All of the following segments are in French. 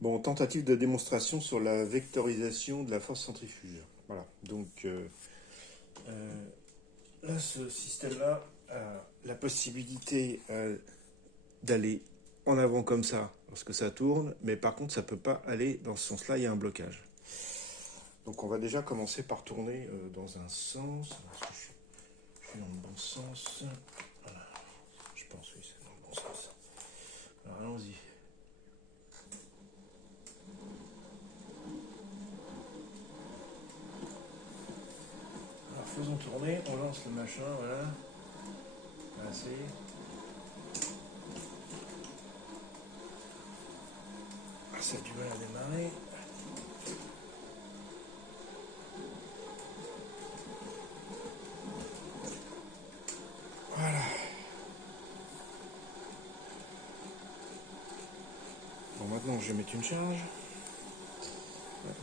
Bon, tentative de démonstration sur la vectorisation de la force centrifuge. Voilà, donc là, ce système-là a la possibilité d'aller en avant comme ça lorsque ça tourne, mais par contre, ça ne peut pas aller dans ce sens-là, il y a un blocage. Donc on va déjà commencer par tourner dans un sens. Est-ce que je suis dans le bon sens? Voilà. Je pense, oui, c'est dans le bon sens. Alors allons-y. Alors faisons tourner, on lance le machin, voilà. Assez. Ah, ça a du mal à démarrer. Voilà. Bon, maintenant je vais mettre une charge. Voilà.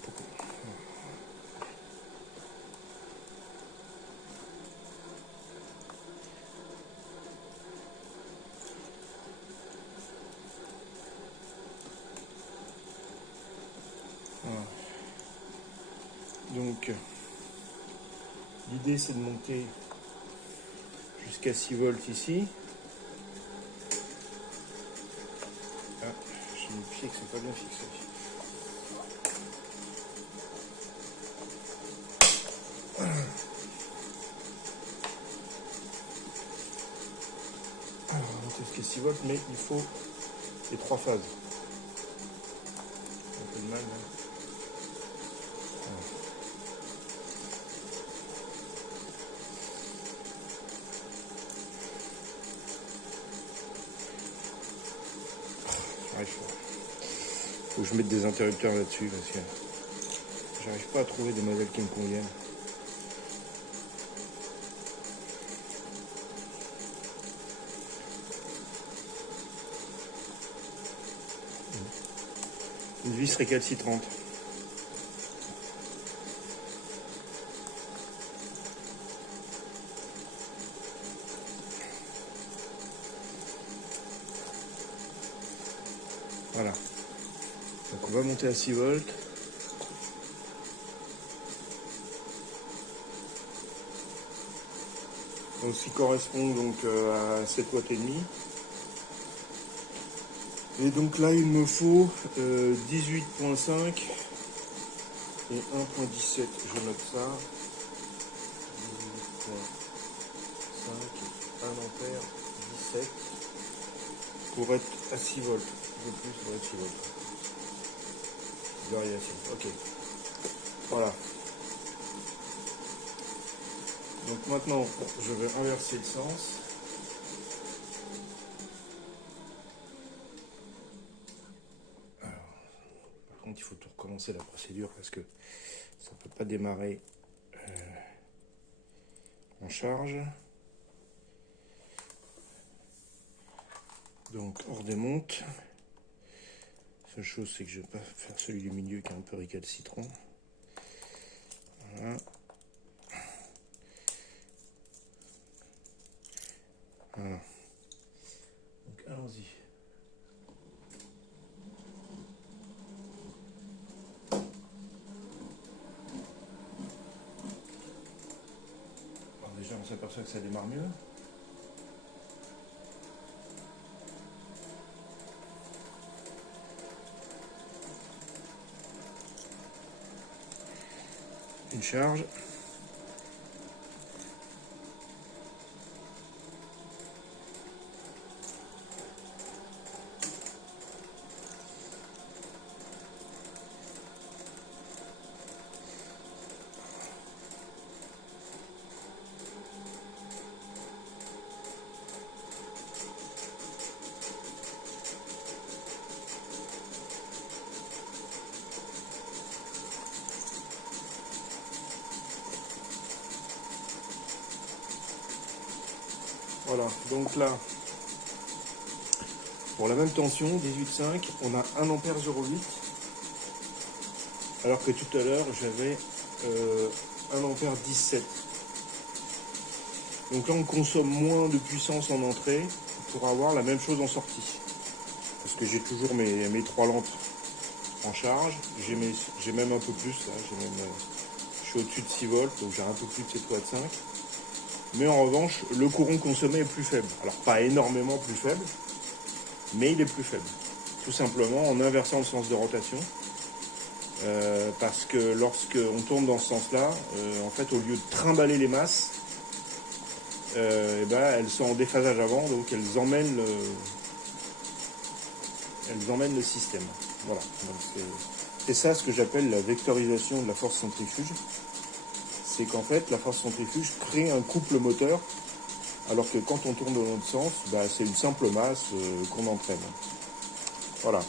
Donc, l'idée c'est de monter jusqu'à 6 volts ici. Ah, j'ai mis le pied que c'est pas bien fixé. Alors, on va monter jusqu'à 6 volts, mais il faut les 3 phases. Un peu de mal, hein. Il faut que je mette des interrupteurs là-dessus parce que j'arrive pas à trouver des modèles qui me conviennent. Une vis récalcitrante. Voilà. Donc on va monter à 6 volts. Donc ce qui correspond donc à 7 watts et demi. Et donc là il me faut 18.5 et 1.17. Je note ça. 18.5, 1 ampère, 17. Pour être à 6 volts. Un peu plus pour être 6 volts. Variation. Ok. Voilà. Donc maintenant, je vais inverser le sens. Alors, par contre, il faut tout recommencer la procédure parce que ça ne peut pas démarrer en charge. Donc, on redémonte. Seule chose, c'est que je ne vais pas faire celui du milieu qui est un peu récalcitrant. Voilà. Voilà. Donc, allons-y. Alors déjà, on s'aperçoit que ça démarre mieux. Une charge. Voilà, donc là, pour la même tension, 18,5, on a 1 ampère 0,8, alors que tout à l'heure, j'avais 1 ampère 17. Donc là, on consomme moins de puissance en entrée pour avoir la même chose en sortie. Parce que j'ai toujours mes 3 lampes en charge. J'ai même un peu plus, là. Je suis au-dessus de 6 volts, donc j'ai un peu plus de 7 watts 5. Mais en revanche, le courant consommé est plus faible. Alors pas énormément plus faible, mais il est plus faible. Tout simplement en inversant le sens de rotation. Parce que lorsqu'on tourne dans ce sens-là, en fait, au lieu de trimballer les masses, elles sont en déphasage avant, donc elles emmènent le système. Voilà. C'est ça ce que j'appelle la vectorisation de la force centrifuge. C'est qu'en fait, la force centrifuge crée un couple moteur, alors que quand on tourne dans l'autre sens, c'est une simple masse qu'on entraîne. Voilà.